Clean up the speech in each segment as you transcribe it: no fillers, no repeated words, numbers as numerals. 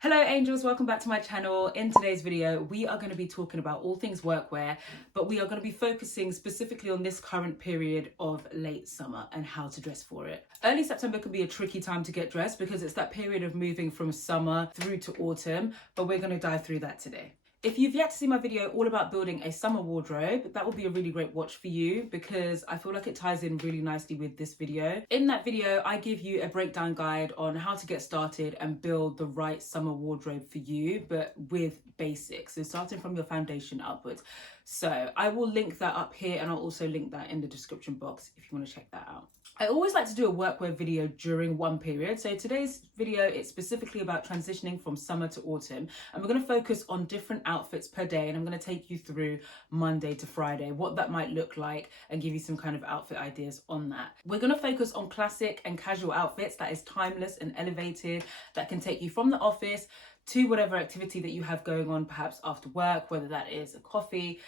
Hello angels, welcome back to my channel. In today's video, we are going to be talking about all things workwear, but we are going to be focusing specifically on this current period of late summer and how to dress for it. Early September can be a tricky time to get dressed because it's that period of moving from summer through to autumn, but we're going to dive through that today. If you've yet to see my video all about building a summer wardrobe, that will be a really great watch for you because I feel like it ties in really nicely with this video. In that video, I give you a breakdown guide on how to get started and build the right summer wardrobe for you, but with basics. So starting from your foundation upwards. So I will link that up here and I'll also link that in the description box if you want to check that out. I always like to do a workwear video during one period. So today's video, it's specifically about transitioning from summer to autumn. And we're going to focus on different outfits per day. And I'm going to take you through Monday to Friday, what that might look like and give you some kind of outfit ideas on that. We're going to focus on classic and casual outfits that is timeless and elevated, that can take you from the office to whatever activity that you have going on, perhaps after work, whether that is a coffee,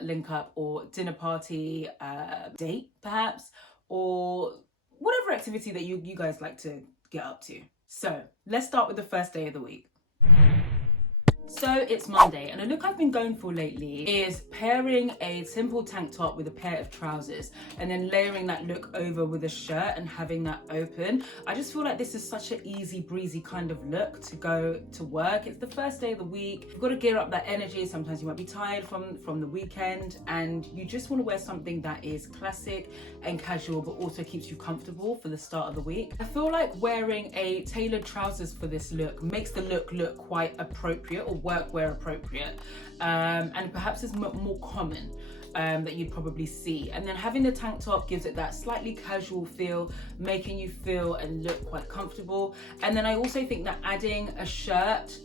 link up or dinner party, date perhaps, or whatever activity that you guys like to get up to. So let's start with the first day of the week. So it's Monday, and a look I've been going for lately is pairing a simple tank top with a pair of trousers and then layering that look over with a shirt and having that open. I just feel like this is such an easy breezy kind of look to go to work. It's the first day of the week. You've got to gear up that energy. Sometimes you might be tired from the weekend and you just want to wear something that is classic and casual but also keeps you comfortable for the start of the week. I feel like wearing a tailored trousers for this look makes the look quite appropriate or workwear appropriate, and perhaps is more common that you'd probably see. And then having the tank top gives it that slightly casual feel, making you feel and look quite comfortable. And then I also think that adding a shirt,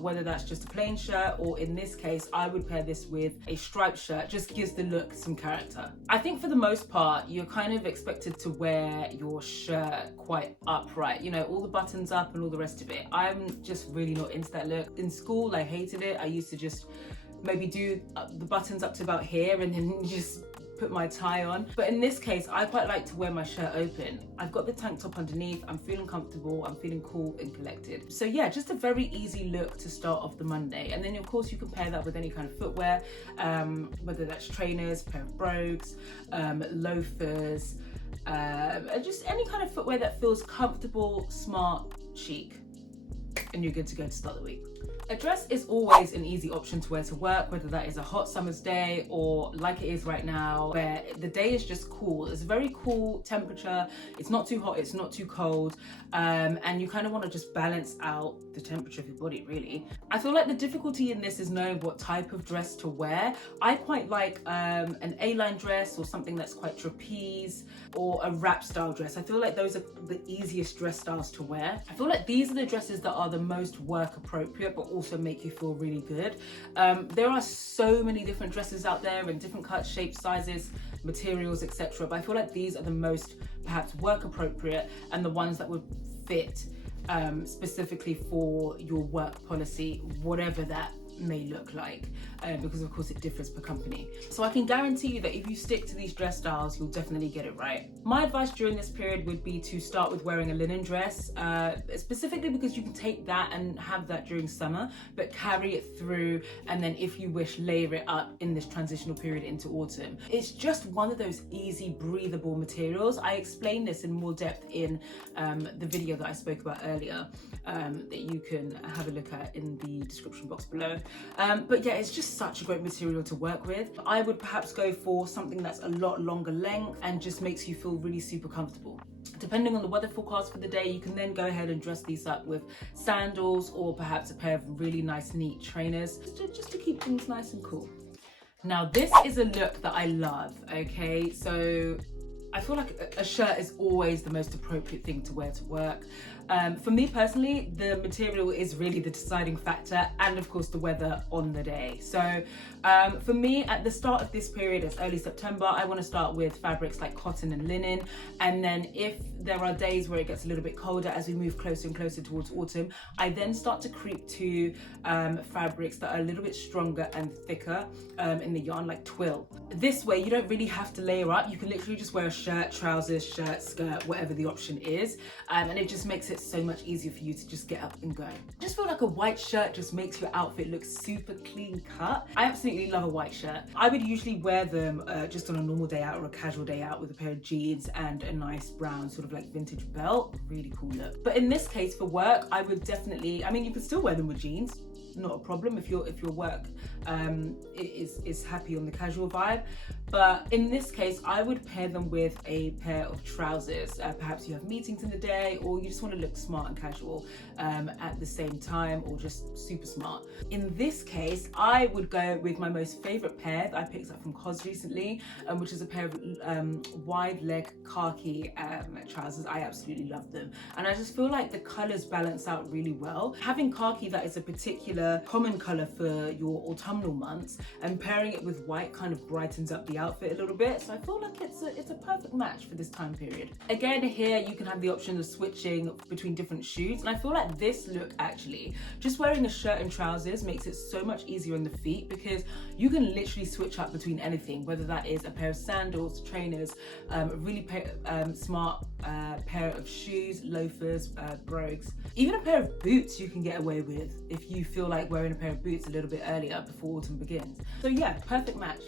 whether that's just a plain shirt or in this case I would pair this with a striped shirt, just gives the look some character. I think for the most part you're kind of expected to wear your shirt quite upright, you know, all the buttons up and all the rest of it. I'm just really not into that look. In school I hated it. I used to just maybe do the buttons up to about here and then just put my tie on. But in this case, I quite like to wear my shirt open. I've got the tank top underneath, I'm feeling comfortable, I'm feeling cool and collected. So yeah, just a very easy look to start off the Monday. And then of course you can pair that with any kind of footwear, whether that's trainers, pair of brogues, loafers, just any kind of footwear that feels comfortable, smart, chic, and you're good to go to start the week. A dress is always an easy option to wear to work, whether that is a hot summer's day or like it is right now, where the day is just cool. It's a very cool temperature. It's not too hot, it's not too cold. And you kind of want to just balance out the temperature of your body, really. I feel like the difficulty in this is knowing what type of dress to wear. I quite like an A-line dress or something that's quite trapeze, or a wrap style dress. I feel like those are the easiest dress styles to wear. I feel like these are the dresses that are the most work appropriate, but also make you feel really good. There are so many different dresses out there in different cuts, shapes, sizes, materials, etc. But I feel like these are the most perhaps work appropriate and the ones that would fit specifically for your work policy, whatever that may look like, because of course it differs per company. So I can guarantee you that if you stick to these dress styles, you'll definitely get it right. My advice during this period would be to start with wearing a linen dress, specifically because you can take that and have that during summer, but carry it through, and then if you wish, layer it up in this transitional period into autumn. It's just one of those easy, breathable materials. I explained this in more depth in the video that I spoke about earlier, that you can have a look at in the description box below. But yeah, it's just such a great material to work with. I would perhaps go for something that's a lot longer length and just makes you feel really super comfortable. Depending on the weather forecast for the day, you can then go ahead and dress these up with sandals or perhaps a pair of really nice neat trainers, just to keep things nice and cool. Now this is a look that I love, okay? So I feel like a shirt is always the most appropriate thing to wear to work. For me personally, the material is really the deciding factor, and of course the weather on the day. So for me, at the start of this period, it's early September, I want to start with fabrics like cotton and linen. And then if there are days where it gets a little bit colder as we move closer and closer towards autumn, I then start to creep to fabrics that are a little bit stronger and thicker in the yarn, like twill. This way you don't really have to layer up. You can literally just wear a shirt, trousers, shirt, skirt, whatever the option is, and it just makes it it so much easier for you to just get up and go. I just feel like a white shirt just makes your outfit look super clean cut. I absolutely love a white shirt. I would usually wear them just on a normal day out or a casual day out with a pair of jeans and a nice brown sort of like vintage belt. Really cool look. But in this case for work, I would definitely, I mean, you could still wear them with jeans, not a problem if your work is happy on the casual vibe. But in this case, I would pair them with a pair of trousers. Perhaps you have meetings in the day, or you just want to look smart and casual at the same time, or just super smart. In this case, I would go with my most favorite pair that I picked up from COS recently, which is a pair of wide leg khaki trousers. I absolutely love them. And I just feel like the colors balance out really well. Having khaki that is a particular common color for your autumnal months, and pairing it with white kind of brightens up the outfit a little bit. So I feel like it's a perfect match for this time period. Again, here you can have the option of switching between different shoes. And I feel like this look actually, just wearing a shirt and trousers makes it so much easier on the feet, because you can literally switch up between anything, whether that is a pair of sandals, trainers, a really smart pair of shoes, loafers, brogues, even a pair of boots you can get away with if you feel like wearing a pair of boots a little bit earlier before autumn begins. So yeah, perfect match.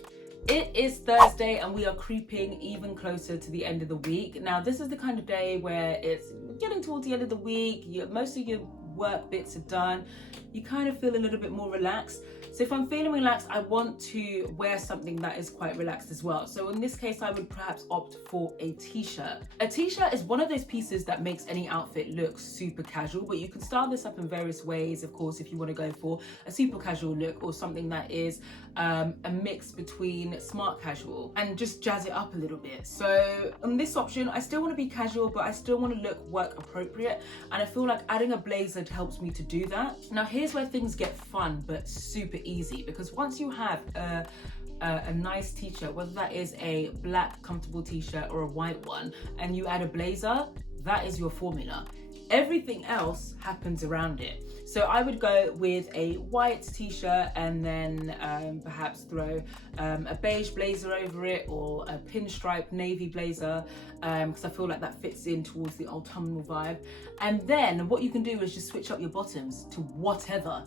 It is Thursday and we are creeping even closer to the end of the week. Now, this is the kind of day where it's getting towards the end of the week. Most of your work bits are done. You kind of feel a little bit more relaxed. So if I'm feeling relaxed, I want to wear something that is quite relaxed as well. So in this case, I would perhaps opt for a t-shirt. A t-shirt is one of those pieces that makes any outfit look super casual, but you can style this up in various ways, of course, if you want to go for a super casual look or something that is a mix between smart casual and just jazz it up a little bit. So on this option, I still want to be casual, but I still want to look work appropriate. And I feel like adding a blazer helps me to do that. Now, here's where things get fun, but super easy, because once you have a nice t-shirt, whether that is a black comfortable t-shirt or a white one, and you add a blazer, that is your formula. Everything else happens around it. So I would go with a white t-shirt and then perhaps throw a beige blazer over it, or a pinstripe navy blazer, because I feel like that fits in towards the autumnal vibe. And then what you can do is just switch up your bottoms to whatever.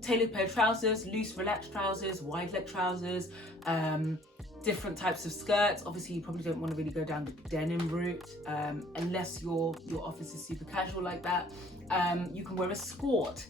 Tailored pair of trousers, loose relaxed trousers, wide leg trousers, different types of skirts. Obviously, you probably don't want to really go down the denim route unless your office is super casual like that. You can wear a skirt.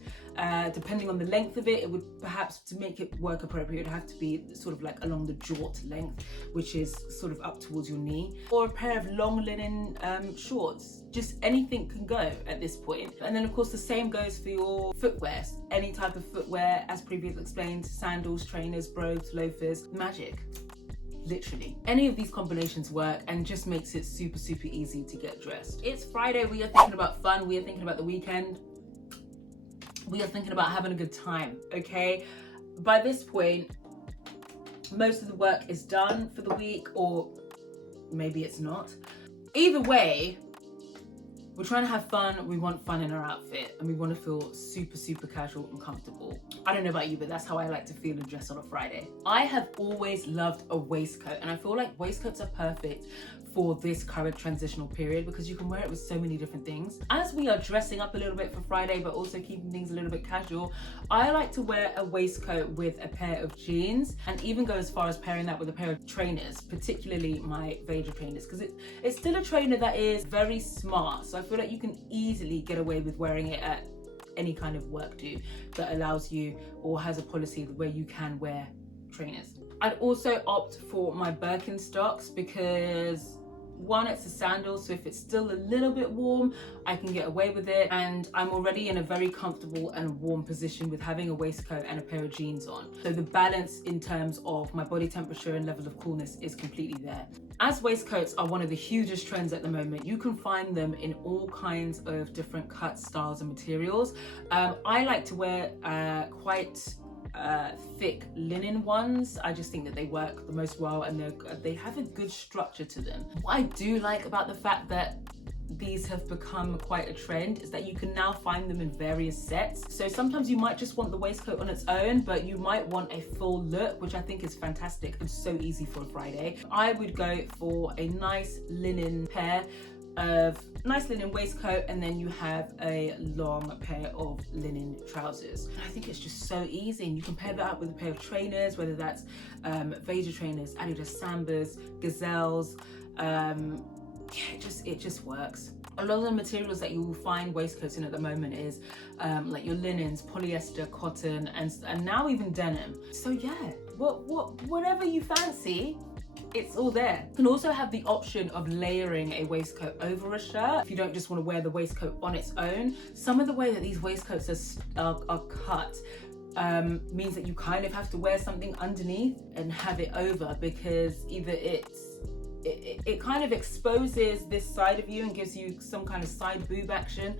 Depending on the length of it, it would perhaps, to make it work appropriate, it would have to be sort of like along the jort length, which is sort of up towards your knee, or a pair of long linen shorts. Just anything can go at this point. And then of course the same goes for your footwear. Any type of footwear, as previously explained, sandals, trainers, brogues, loafers, magic. Literally any of these combinations work and just makes it super easy to get dressed. It's Friday, we are thinking about fun, we are thinking about the weekend, we are thinking about having a good time, okay? By this point, most of the work is done for the week, or maybe it's not. Either way, we're trying to have fun, we want fun in our outfit, and we want to feel super casual and comfortable. I don't know about you, but that's how I like to feel and dress on a Friday. I have always loved a waistcoat, and I feel like waistcoats are perfect for this current transitional period because you can wear it with so many different things. As we are dressing up a little bit for Friday, but also keeping things a little bit casual, I like to wear a waistcoat with a pair of jeans, and even go as far as pairing that with a pair of trainers, particularly my Vader trainers, because it's still a trainer that is very smart. So I feel like you can easily get away with wearing it at any kind of work do that allows you, or has a policy where you can wear trainers. I'd also opt for my Birkenstocks because, one, it's a sandal, so if it's still a little bit warm, I can get away with it, and I'm already in a very comfortable and warm position with having a waistcoat and a pair of jeans on. So the balance in terms of my body temperature and level of coolness is completely there. As waistcoats are one of the hugest trends at the moment, you can find them in all kinds of different cuts, styles and materials. I like to wear quite thick linen ones. I just think that they work the most well, and they have a good structure to them. What I do like about the fact that these have become quite a trend is that you can now find them in various sets. So sometimes you might just want the waistcoat on its own, but you might want a full look, which I think is fantastic and so easy for a Friday. I would go for a nice linen pair, of nice linen waistcoat, and then you have a long pair of linen trousers. I think it's just so easy, and you can pair that up with a pair of trainers, whether that's Vader trainers, Adidas Sambas, Gazelles. It just works. A lot of the materials that you will find waistcoats in at the moment is like your linens, polyester, cotton, and now even denim. So yeah, whatever you fancy, it's all there. You can also have the option of layering a waistcoat over a shirt if you don't just want to wear the waistcoat on its own. Some of the way that these waistcoats are cut means that you kind of have to wear something underneath and have it over, because either it kind of exposes this side of you and gives you some kind of side boob action,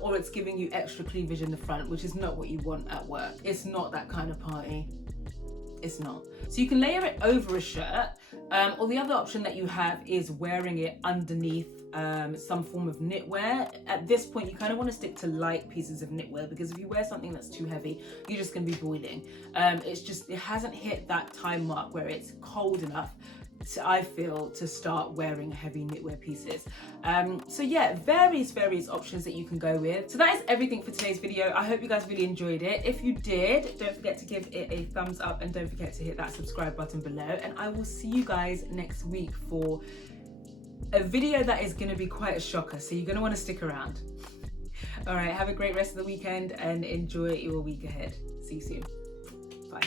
or it's giving you extra cleavage in the front, which is not what you want at work. It's not that kind of party. It's not. So you can layer it over a shirt, or the other option that you have is wearing it underneath some form of knitwear. At this point, you kind of want to stick to light pieces of knitwear, because if you wear something that's too heavy, you're just going to be boiling. It hasn't hit that time mark where it's cold enough, I feel, to start wearing heavy knitwear pieces. So yeah, various options that you can go with. So that is everything for today's video. I hope you guys really enjoyed it. If you did, don't forget to give it a thumbs up, and don't forget to hit that subscribe button below. And I will see you guys next week for a video that is going to be quite a shocker, so you're going to want to stick around. All right, have a great rest of the weekend and enjoy your week ahead. See you soon. Bye.